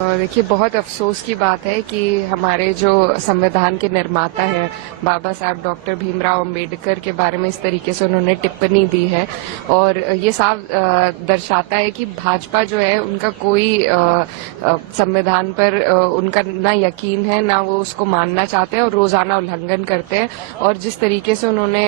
देखिए, बहुत अफसोस की बात है कि हमारे जो संविधान के निर्माता हैं बाबा साहब डॉक्टर भीमराव अंबेडकर के बारे में इस तरीके से उन्होंने टिप्पणी दी है और ये साफ दर्शाता है कि भाजपा जो है उनका कोई संविधान पर उनका ना यकीन है, ना वो उसको मानना चाहते हैं और रोजाना उल्लंघन करते हैं। और जिस तरीके से उन्होंने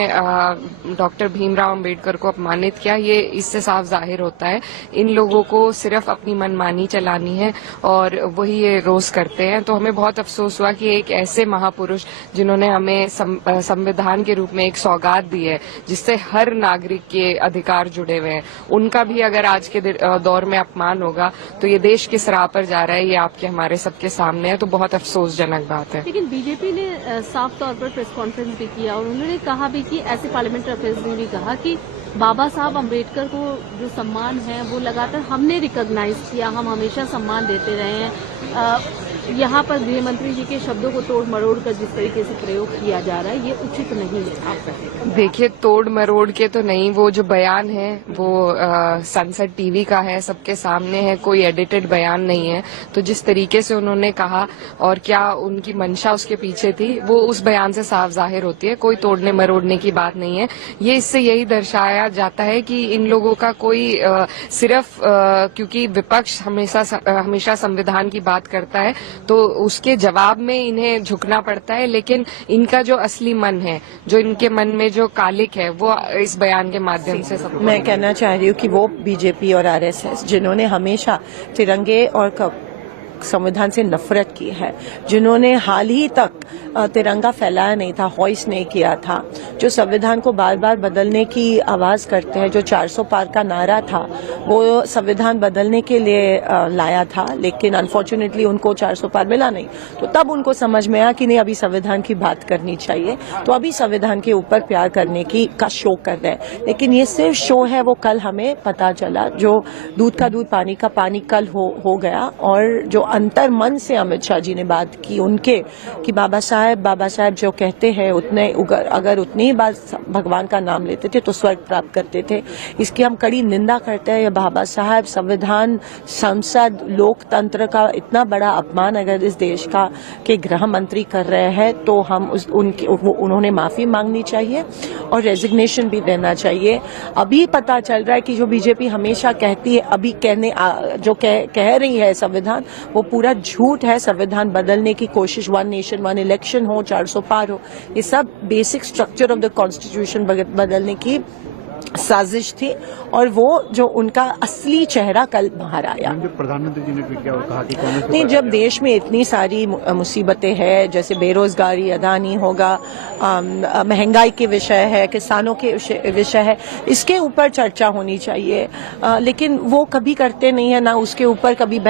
डॉक्टर भीमराव अंबेडकर को अपमानित किया, ये इससे साफ जाहिर होता है इन लोगों को सिर्फ अपनी मनमानी चलानी है और वही ये रोज करते हैं। तो हमें बहुत अफसोस हुआ कि एक ऐसे महापुरुष जिन्होंने हमें संविधान के रूप में एक सौगात दी है जिससे हर नागरिक के अधिकार जुड़े हुए हैं, उनका भी अगर आज के दौर में अपमान होगा तो ये देश किस राह पर जा रहा है, ये आपके हमारे सबके सामने है। तो बहुत अफसोसजनक बात है। लेकिन बीजेपी ने साफ तौर पर प्रेस कॉन्फ्रेंस भी किया और उन्होंने कहा भी कि ऐसे पार्लियामेंट्री अफेयर्स ने भी कहा कि बाबा साहब अम्बेडकर को जो सम्मान है वो लगातार हमने रिकॉग्नाइज किया, हम हमेशा सम्मान देते रहे हैं। यहाँ पर गृह मंत्री जी के शब्दों को तोड़ मरोड़ कर जिस तरीके से प्रयोग किया जा रहा है, ये उचित नहीं है। आप कहते? देखिए, तोड़ मरोड़ के तो नहीं, वो जो बयान है वो संसद टीवी का है, सबके सामने है, कोई एडिटेड बयान नहीं है। तो जिस तरीके से उन्होंने कहा और क्या उनकी मंशा उसके पीछे थी, वो उस बयान से साफ जाहिर होती है। कोई तोड़ने मरोड़ने की बात नहीं है। ये इससे यही दर्शाया जाता है कि इन लोगों का कोई सिर्फ क्योंकि विपक्ष हमेशा संविधान की बात करता है तो उसके जवाब में इन्हें झुकना पड़ता है, लेकिन इनका जो असली मन है, जो इनके मन में जो कालिक है, वो इस बयान के माध्यम से सब मैं कहना चाह रही हूँ कि वो बीजेपी और आरएसएस जिन्होंने हमेशा तिरंगे और संविधान से नफरत की है, जिन्होंने हाल ही तक तिरंगा फैलाया नहीं था, हॉइस्ट नहीं किया था, जो संविधान को बार बार बदलने की आवाज करते हैं, जो 400 पार का नारा था वो संविधान बदलने के लिए लाया था, लेकिन अनफॉर्चुनेटली उनको 400 पार मिला नहीं। तो तब उनको समझ में आया कि नहीं, अभी संविधान की बात करनी चाहिए, तो अभी संविधान के ऊपर प्यार करने का शो कर रहे हैं। लेकिन ये सिर्फ शो है, वो कल हमें पता चला, जो दूध का दूध पानी का पानी कल हो गया। और जो अंतर मन से अमित शाह जी ने बात की उनके कि बाबा साहब जो कहते हैं अगर उतनी ही बार भगवान का नाम लेते थे तो स्वर्ग प्राप्त करते थे, इसकी हम कड़ी निंदा करते हैं। ये बाबा साहब संविधान, संसद, लोकतंत्र का इतना बड़ा अपमान अगर इस देश का के गृह मंत्री कर रहे हैं तो हम उन्होंने माफी मांगनी चाहिए और रेजिग्नेशन भी देना चाहिए। अभी पता चल रहा है कि जो बीजेपी हमेशा कहती है, अभी कह रही है संविधान, वो पूरा झूठ है। संविधान बदलने की कोशिश, 1 नेशन 1 इलेक्शन हो, 400 पार हो, ये सब basic structure of the constitution बदलने की साजिश थी और वो जो उनका असली चेहरा कल बाहर आया। प्रधानमंत्री जी ने भी क्या कहा कि नहीं, जब देश में इतनी सारी मुसीबतें हैं, जैसे बेरोजगारी, अदानी होगा, महंगाई के विषय है, किसानों के विषय है, इसके ऊपर चर्चा होनी चाहिए, लेकिन वो कभी करते नहीं है, ना उसके ऊपर कभी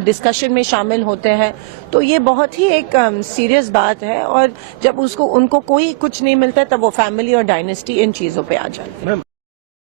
डिस्कशन में शामिल होते हैं। तो ये बहुत ही एक सीरियस बात है और जब उनको कोई कुछ नहीं मिलता है तब वो फैमिली और डायनेस्टी इन चीजों पे आ जाती है।